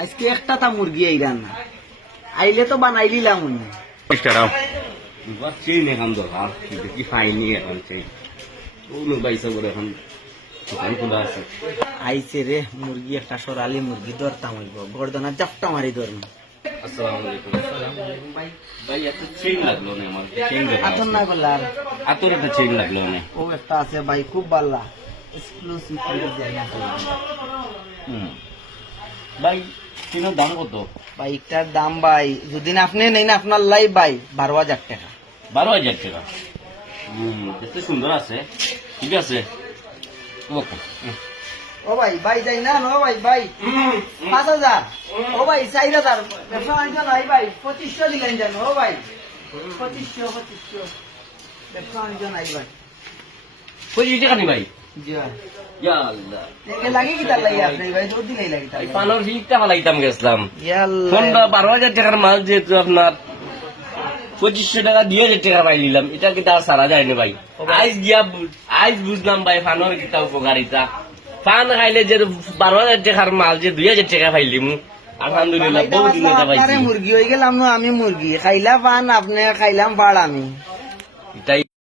আজকে একটা তা মুরগি আইরান না, আইলে তো বানাই দিলাম উনি। চেইন এখন দরকার কি ফাইনি এখন চেইন বাইসা করে এখন দোকান খোলা আছে। আইছে রে মুরগি, একটা সরালি মুরগি ধরতাম হইব, গর্দনা জাপটা মারি ধরুন। আসসালামু আলাইকুম। ভাই একটা চেইন লাগলো না আমার, চেইন আতর না বলার আতর একটা চেইন লাগলো না। ও একটা আছে ভাই, খুব ভালো এক্সক্লুসিভ ডিজাইন আছে। ভাই চেইনের দাম কত? বাইকটার দাম ভাই যদি আপনি নেই না আপনার লাই ভাই 12,000 টাকা। 12,000 টাকা? দেখতে সুন্দর আছে, ঠিক আছে। ওকে ও ভাই ভাই যাই না নো ভাই ভাই 5,000। ও ভাই 4,000 ব্যবসা বাণিজ্য নাই ভাই, 2500 দিলেন যেন। ও ভাই 2500 ব্যবসা বাণিজ্য নাই ভাই। 25 টাকা নি ভাই? জি ভাই। ইয়া আল্লাহ, একে লাগি কি তার লাগি আপনি ভাই, দুধ দিলেই লাগি তার। পানোর হিটটা ফালাইতাম গেছিলাম। ইয়া আল্লাহ, ফোনটা 12,000 টাকার মাল, যেহেতু আপনার 2500 টাকা 2,000 টাকা পাই নিলাম, এটা কি তার সারা যায় না ভাই? আইজ বুঝলাম ভাই ফানোর কিতা উপকারিতা। পান খাইলে যে 12,000 টাকার মাল যে 2,000 টাকা পাইলিম, আলহামদুলিল্লাহ বহুত দিন এটা পাইছি। মুরগি হয়ে গেলাম না, আমি মুরগি খাইলা পান, আপনি খাইলাম পাড় আমি। এটাই